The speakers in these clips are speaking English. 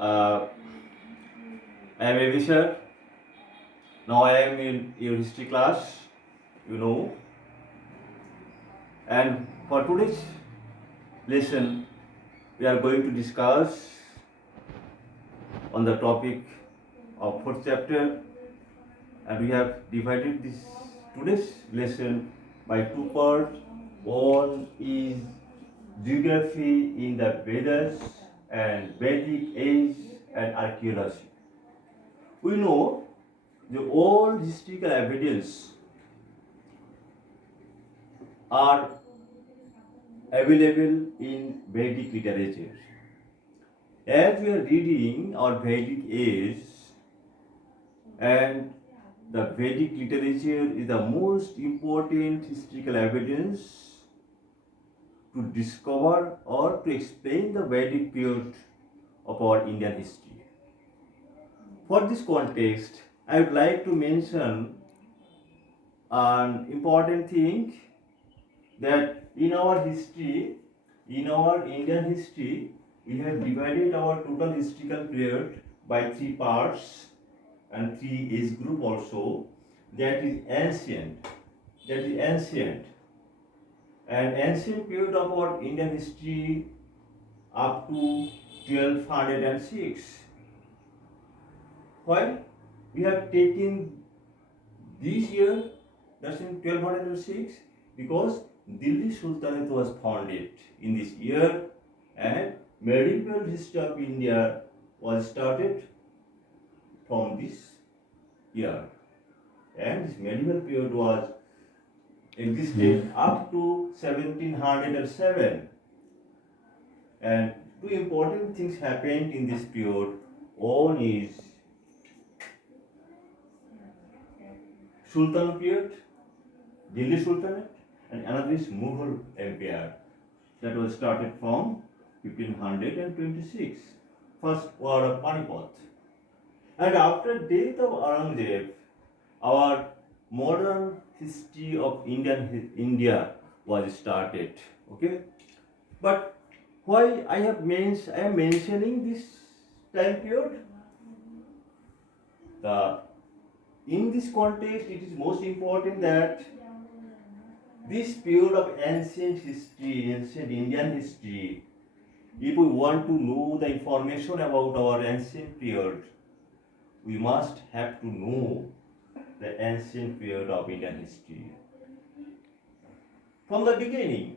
Uh, I am Avi sir. Now I am in your history class, you know. And for today's lesson, we are going to discuss on the topic of fourth chapter, and we have divided this today's lesson by two parts. One is geography in the Vedas and Vedic age and archaeology. We know the all historical evidence are available in Vedic literature. As we are reading our Vedic age, and the Vedic literature is the most important historical evidence to discover or to explain the Vedic period of our Indian history. For this context, I would like to mention an important thing that in our history, in our Indian history, we have divided our total historical period by three parts and three age group also. That is ancient. That is ancient. And ancient period of our Indian history up to 1206. Why? We have taken this year, that's in 1206, because Delhi Sultanate was founded in this year and medieval history of India was started from this year. And this medieval period was existed up to 1707. And two important things happened in this period. One is Sultan period, Delhi Sultanate, and another is Mughal Empire that was started from 1526. First war of Panipat. And after death of Aurangzeb, our modern history of India was started. Okay, but why I am mentioning this time period? In this context, it is most important that this period of ancient history, ancient Indian history, if we want to know the information about our ancient period, we must have to know the ancient period of Indian history. From the beginning,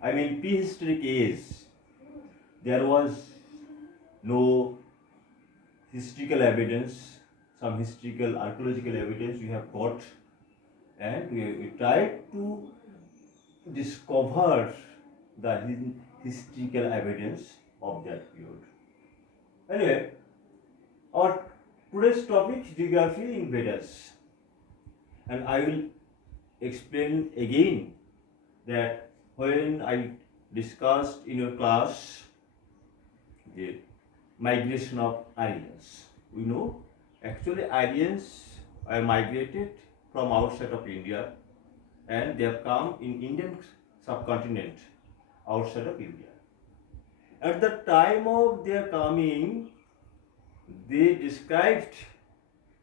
I mean prehistoric age, there was no historical evidence, some historical archaeological evidence we have got, and we tried to discover the historical evidence of that period. Anyway, our today's topic is geography in Vedas, and I will explain again that when I discussed in your class the migration of Aryans, we know actually Aryans are migrated from outside of India and they have come in Indian subcontinent outside of India. At the time of their coming, they described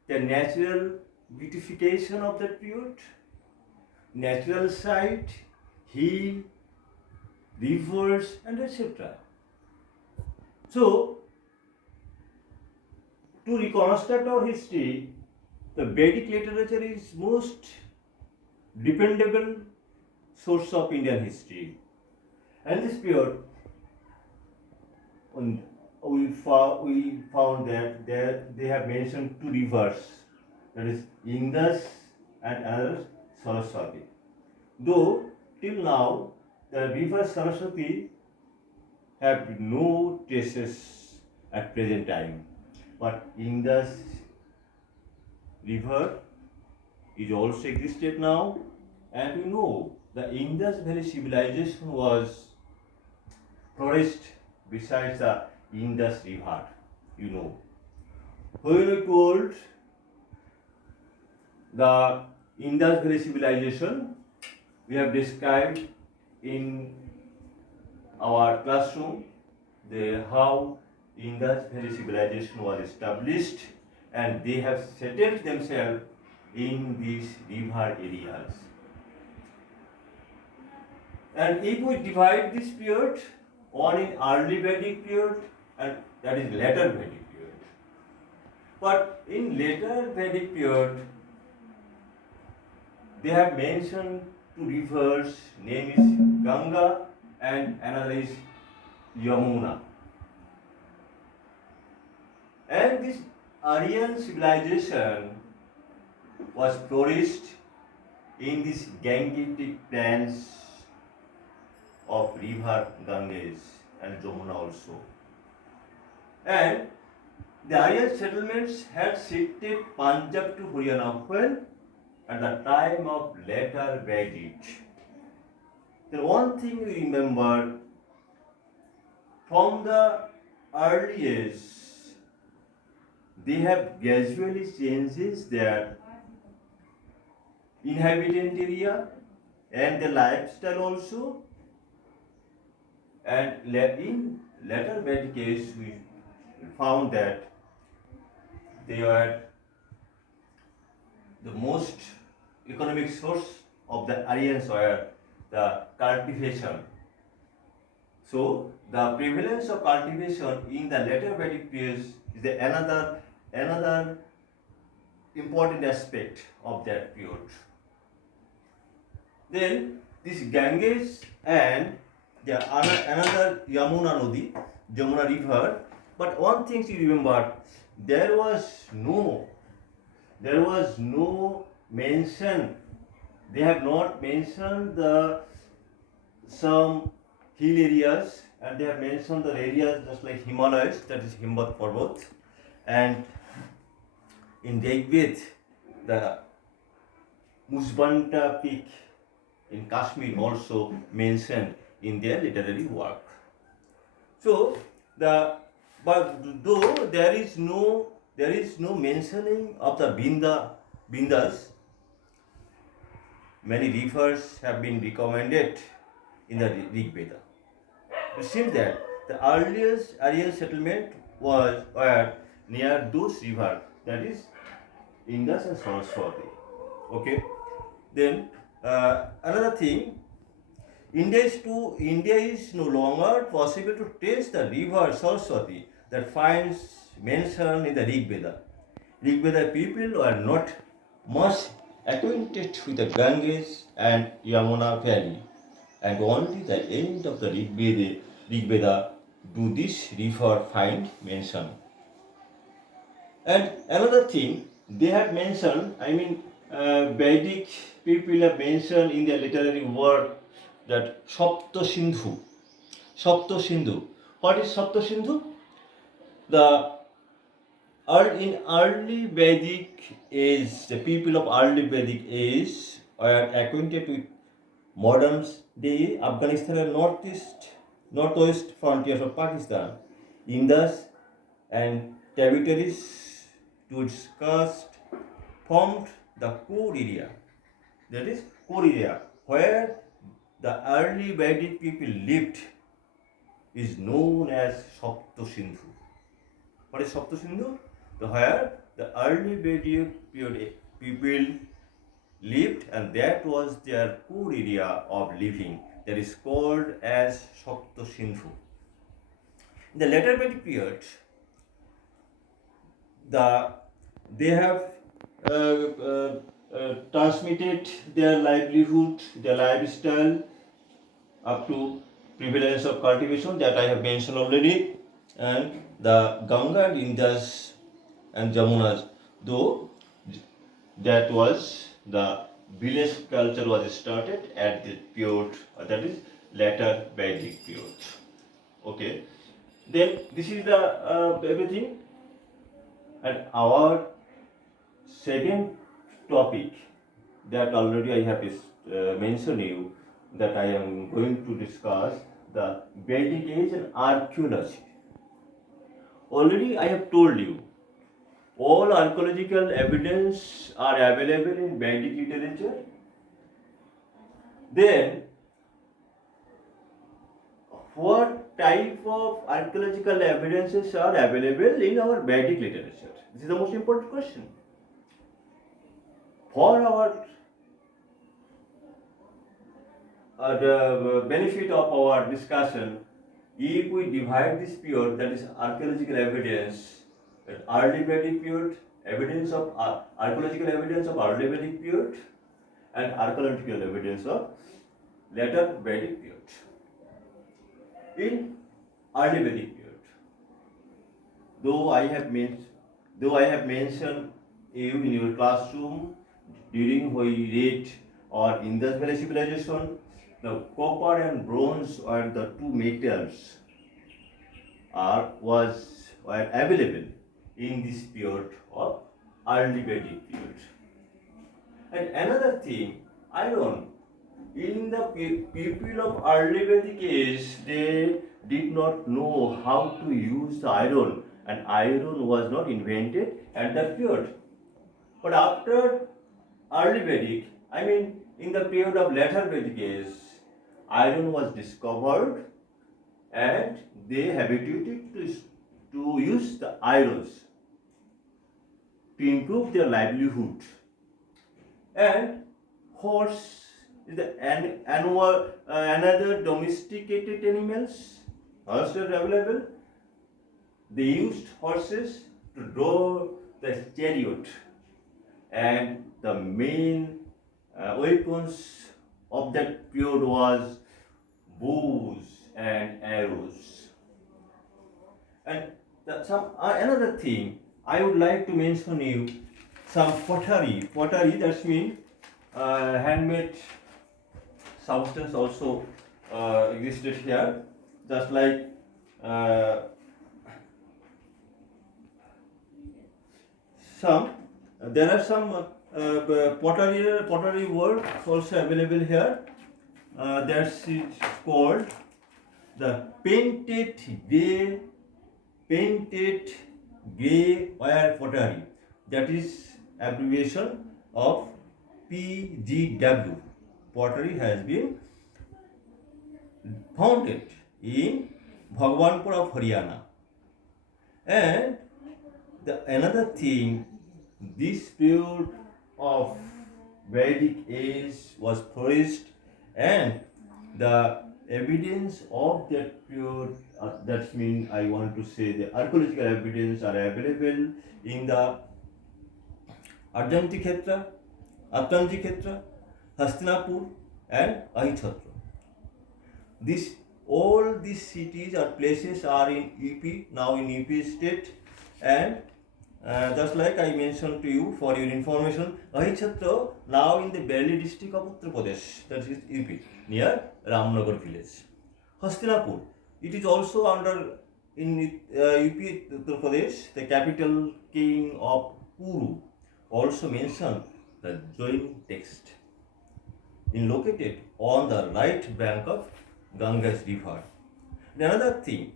the natural beautification of that period, natural site, hill, rivers, and etc. So, to reconstruct our history, the Vedic literature is most dependable source of Indian history. And this period, we found that they have mentioned two rivers, that is Indus and another Saraswati. Though till now the river Saraswati have no traces at present time, but Indus river is also existed now, and we know the Indus Valley civilization was flourished besides the Indus river. You know, when we told the Indus Valley civilization, we have described in our classroom how Indus Valley civilization was established, and they have settled themselves in these river areas. And if we divide this period, one in early Vedic period and that is later Vedic period. But in later Vedic period, they have mentioned two rivers, name is Ganga and another is Yamuna. And this Aryan civilization was flourished in these Gangetic plains of river Ganges and Jamuna also. And the Aryan settlements had shifted Punjab to Haryana when at the time of later Vedic. Then one thing we remember from the early years, they have gradually changes their inhabitant area and their lifestyle also. And in later Vedic age, we found that they were the most economic source of the Aryans were the cultivation. So the prevalence of cultivation in the later Vedic periods is another important aspect of that period. Then this Ganges and another Yamuna Nadi, Jamuna river. But one thing you remember, there was no mention. They have not mentioned the some hill areas, and they have mentioned the areas just like Himalayas, that is Himbat Parvat, and in Rigved, the Musbanta peak in Kashmir also mentioned in their literary work. So but though there is no mentioning of the Bindas, many rivers have been recommended in the Rig Veda. It seems that the earliest Aryan settlement were near those rivers, that is Indus and Saraswati. Okay. Then another thing, India is no longer possible to trace the river Saraswati that finds mention in the Rig Veda. Rig Veda people are not much acquainted with the Ganges and Yamuna valley, and only the end of the Rig Veda do this river find mention. And another thing they have mentioned, Vedic people have mentioned in their literary work that Sapta Sindhu. Sapta Sindhu. What is Sapta Sindhu? In early Vedic age, the people of early Vedic age are acquainted with modern day Afghanistan and northwest frontiers of Pakistan, Indus and tributaries to its coast formed the core area. That is core area where the early Vedic people lived is known as Sapta Sindhu. What is Sapta Sindhu? Where the early Vedic period people lived, and that was their core area of living. That is called as Sapta Sindhu. In the later Vedic period, they have transmitted their livelihood, their lifestyle up to prevalence of cultivation that I have mentioned already, and the Ganga and Indus and Jamunas, though that was the village culture was started at the period, that is later Vedic period. Okay, then this is the everything, and our second topic that already I have mentioned you, that I am going to discuss the Vedic age and archaeology. Already I have told you all archaeological evidence are available in Vedic literature. Then what type of archaeological evidences are available in our Vedic literature? This is the most important question. For our the benefit of our discussion, if we divide this period, that is archaeological evidence, early Vedic period, evidence of archaeological evidence of early Vedic period, and archaeological evidence of later Vedic period. In early Vedic period, though I have mentioned you in your classroom during when we read or Indus Valley civilization, the copper and bronze are the two metals were available in this period of early Vedic period. And another thing, iron. In the people of early Vedic age, they did not know how to use the iron, and iron was not invented at that period. But after early Vedic, I mean in the period of later Vedic age, iron was discovered and they habituated to use the irons to improve their livelihood. And horse is another domesticated animals also available. They used horses to draw the chariot, and the main weapons of that period was bows and arrows. And another thing I would like to mention you some pottery. Pottery, that means handmade substance also existed here, just like there are some pottery work also available here. That's called the painted grey ware pottery. That is abbreviation of PGW. Pottery has been founded in Bhagwanpur of Haryana. And another thing, this period of Vedic age was flourished, and the evidence of that period, that means I want to say the archaeological evidence are available in the Arjanti Khetra, Atlanti Khetra, Hastinapur, and Ahitatra. All these cities or places are in UP, now in UP state, and just like I mentioned to you for your information, Ahitatra now in the Bareilly district of Uttar Pradesh, that is UP, near Ramnagar village. Hastinapur, it is also under in UP Uttar Pradesh, the capital king of Kuru, also mentioned the Jain text, in located on the right bank of Ganges river. Another thing,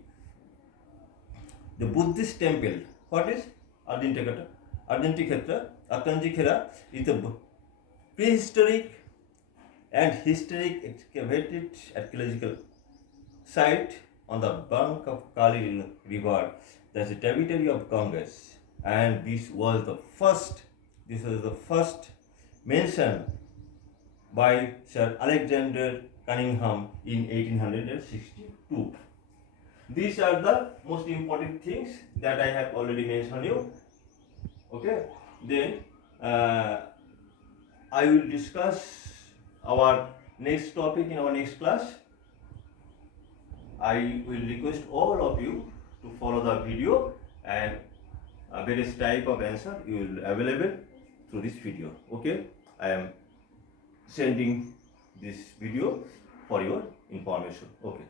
the Buddhist temple, what is Arjanti Khetra, Atlanti Khetra is a prehistoric and historic excavated archaeological site on the bank of Kali river. That's the tributary of Ganges, and this was the first mention by Sir Alexander Cunningham in 1862. These are the most important things that I have already mentioned you. Okay, then I will discuss our next topic in our next class. I will request all of you to follow the video, and various type of answer you will available through this video. Okay, I am sending this video for your information. Okay.